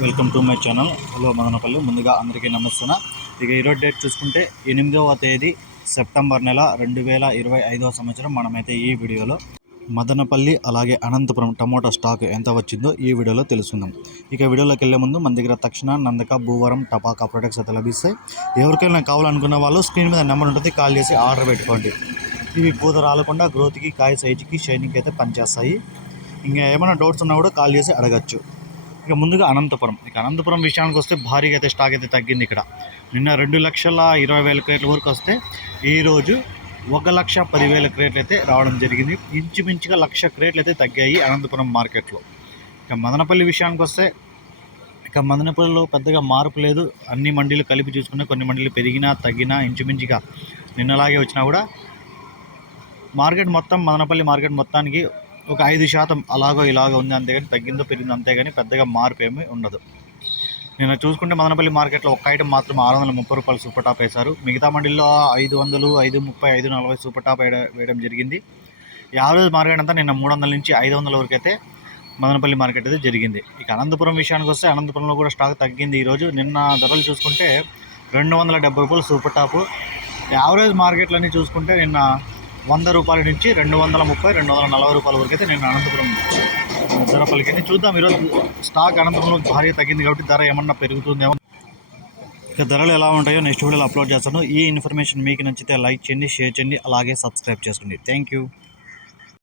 Welcome to my channel. Hello Madanapalle. ముందుగా అందరికీ నమస్తున్న ఇక ఈరోజు డేట్ చూసుకుంటే ఎనిమిదవ తేదీ సెప్టెంబర్ నెల రెండు వేల ఇరవై ఐదవ సంవత్సరం మనమైతే ఈ వీడియోలో. మదనపల్లి అలాగే అనంతపురం టమోటా స్టాక్ ఎంత వచ్చిందో ఈ వీడియోలో తెలుసుకుందాం. ఇక వీడియోలోకి వెళ్ళే ముందు మన దగ్గర తక్షణ నందక భూవరం టపాకా ప్రొడక్ట్స్ అయితే లభిస్తాయి. ఎవరికైనా కావాలనుకున్న వాళ్ళు స్క్రీన్ మీద నెంబర్ ఉంటుంది కాల్ చేసి ఆర్డర్ పెట్టుకోండి. ఇవి పూత రాలకుండా గ్రోత్కి కాయ సైజుకి షైనింగ్కి అయితే పనిచేస్తాయి. ఇంకా ఏమైనా డౌట్స్ ఉన్నా కూడా కాల్ చేసి అడగచ్చు. ఇక ముందుగా అనంతపురం. ఇక అనంతపురం విషయానికి వస్తే భారీగా అయితే స్టాక్ అయితే తగ్గింది ఇక్కడ. నిన్న రెండు లక్షల ఇరవై వేల క్రేట్ల వరకు వస్తే ఈరోజు ఒక లక్ష పదివేల క్రేట్లు అయితే రావడం జరిగింది. ఇంచుమించుగా లక్ష క్రేట్లు అయితే తగ్గాయి అనంతపురం మార్కెట్లో. ఇక మదనపల్లి విషయానికి వస్తే ఇక మదనపల్లిలో పెద్దగా మార్పు లేదు. అన్ని మండీలు కలిపి చూసుకున్నా కొన్ని మండీలు పెరిగినా తగ్గినా ఇంచుమించుగా నిన్నలాగే వచ్చినా కూడా మార్కెట్ మొత్తం మదనపల్లి మార్కెట్ మొత్తానికి ఒక ఐదు శాతం అలాగో ఇలాగో ఉంది అంతేగాని తగ్గిందో పెరిగిందో అంతేగాని పెద్దగా మార్పు ఏమీ ఉండదు. నేను చూసుకుంటే మదనపల్లి మార్కెట్లో ఒక్క ఐటమ్ మాత్రం ఆరు వందల ముప్పై రూపాయలు సూపర్ టాప్ వేశారు. మిగతా మండలిలో ఐదు వందలు ఐదు ముప్పై ఐదు నలభై సూపర్ టాప్ వేయడం వేయడం జరిగింది. యావరేజ్ మార్కెట్ అంతా నిన్న మూడు వందల నుంచి ఐదు వందల వరకు అయితే మదనపల్లి మార్కెట్ అయితే జరిగింది. ఇక అనంతపురం విషయానికి వస్తే అనంతపురంలో కూడా స్టాక్ తగ్గింది ఈరోజు. నిన్న ధరలు చూసుకుంటే రెండు వందల డెబ్బై రూపాయలు సూపర్ టాపు. యావరేజ్ మార్కెట్లన్నీ చూసుకుంటే నిన్న వంద రూపాయల నుంచి రెండు వందల ముప్పై రెండు వందల నలభై రూపాయల వరకు అయితే నేను అనంతపురం ధర పలికింది. చూద్దాం ఈరోజు స్టాక్ అనంతపురంలో భారీ తగ్గింది కాబట్టి ధర ఏమన్నా పెరుగుతుందేమో. ఇక ధరలు ఎలా ఉంటాయో నెక్స్ట్ వీడియోలో అప్లోడ్ చేస్తాను. ఈ ఇన్ఫర్మేషన్ మీకు నచ్చితే లైక్ చేయండి షేర్ చేయండి అలాగే సబ్స్క్రైబ్ చేసుకోండి. Thank you.